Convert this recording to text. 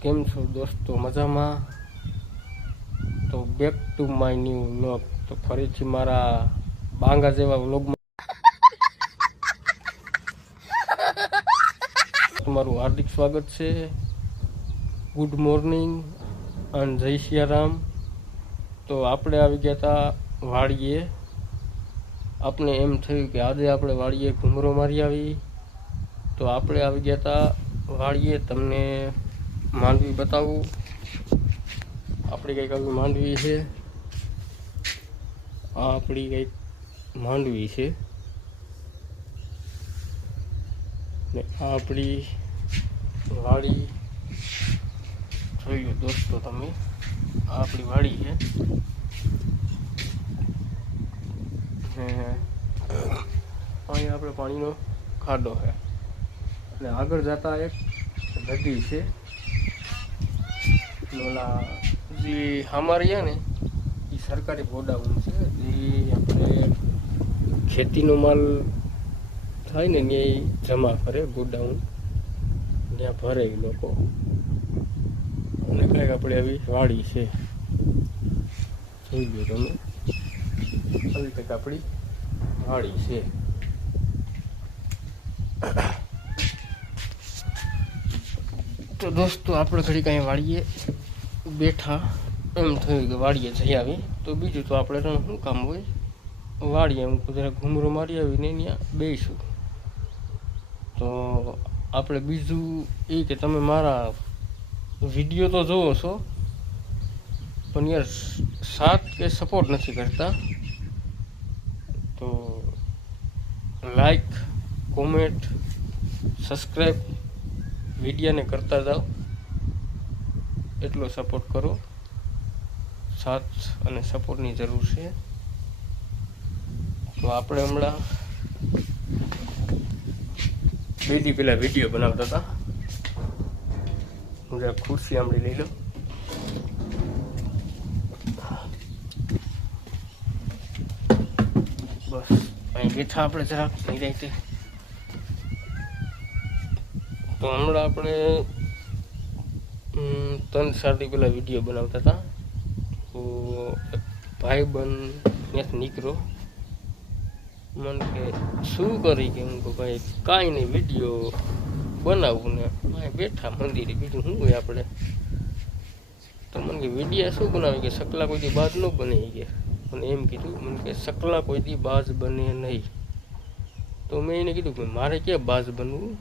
કેમ છો દોસ્તો? મજામાં? તો back to my new vlog. તો ફરીથી મારા બાંગા જેવા વ્લોગમાં તમારું હાર્દિક સ્વાગત છે. ગુડ મોર્નિંગ અને જય સિયારામ. તો આપણે આવી ગયા હતા વાડીએ. આપણે એમ થયું કે આજે આપણે વાડીએ ઘૂમરો મારી આવી. તો આપણે આવી ગયા હતા વાડીએ. તમને માંડવી બતાવું. આપણી કંઈક આવી માંડવી છે. આ આપણી કંઈક માંડવી છે ને આ આપણી વાડી. જોઈ લો દોસ્તો તમે, આ આપણી વાડી છે ને અહીંયા આપણે પાણીનો ખાડો છે અને આગળ જતા એક નદી છે. ઓલા જે અમારી ને એ સરકારી ગોડાઉન છે. જે આપણે ખેતીનો માલ થાય ને ત્યાં જમા કરે ગોડાઉન, ત્યાં ભરે એ લોકો. અને કંઈક આપણે આવી વાડી છે, જોઈ લો તમે. આવી કંઈક આપણી વાડી છે. તો દોસ્તો આપણે ઘડી કાંઈ વાડીએ બેઠા, એમ થયું કે વાડીએ જઈ આવી. તો બીજું તો આપણે શું કામ હોય, વાડીએ એમ જરા ઘૂમરો મારી આવીને ત્યાં બેસું. તો આપણે બીજું એ કે તમે મારા વિડીયો તો જોવો છો પણ યાર સાથ કે સપોર્ટ નથી કરતા. તો લાઈક, કોમેન્ટ, સબસ્ક્રાઈબ વિડીયોને કરતા જાઓ. એટલો સપોર્ટ કરો. સાથ અને સપોર્ટની જરૂર છે. તો આપણે હમણાં 2 દી પહેલાં વિડીયો બનાવતા હતા. હું જરા ખુરશી આંબળી લઈ લઉં. બસ અહીં બેઠા આપણે જરાક નહીં રહી. તો હમણાં આપણે 3-4 દી પહેલાં વિડીયો બનાવતા હતા. તો ભાઈબંધ ત્યાંથી નીકળો, મને કે શું કરી કે હું કહું ભાઈ કાંઈ નહીં, વિડીયો બનાવું ને બેઠા મંદિરે, બીજું શું હોય આપણે. તો મને કે વિડીયો શું બનાવી કે સકલા કોઈ દી બાજ ન બને ગયા. મને એમ કીધું, મને કે સકલા કોઈ દી બાજ બને નહીં. તો મેં એને કીધું કે મારે ક્યાં બાજ બનવું,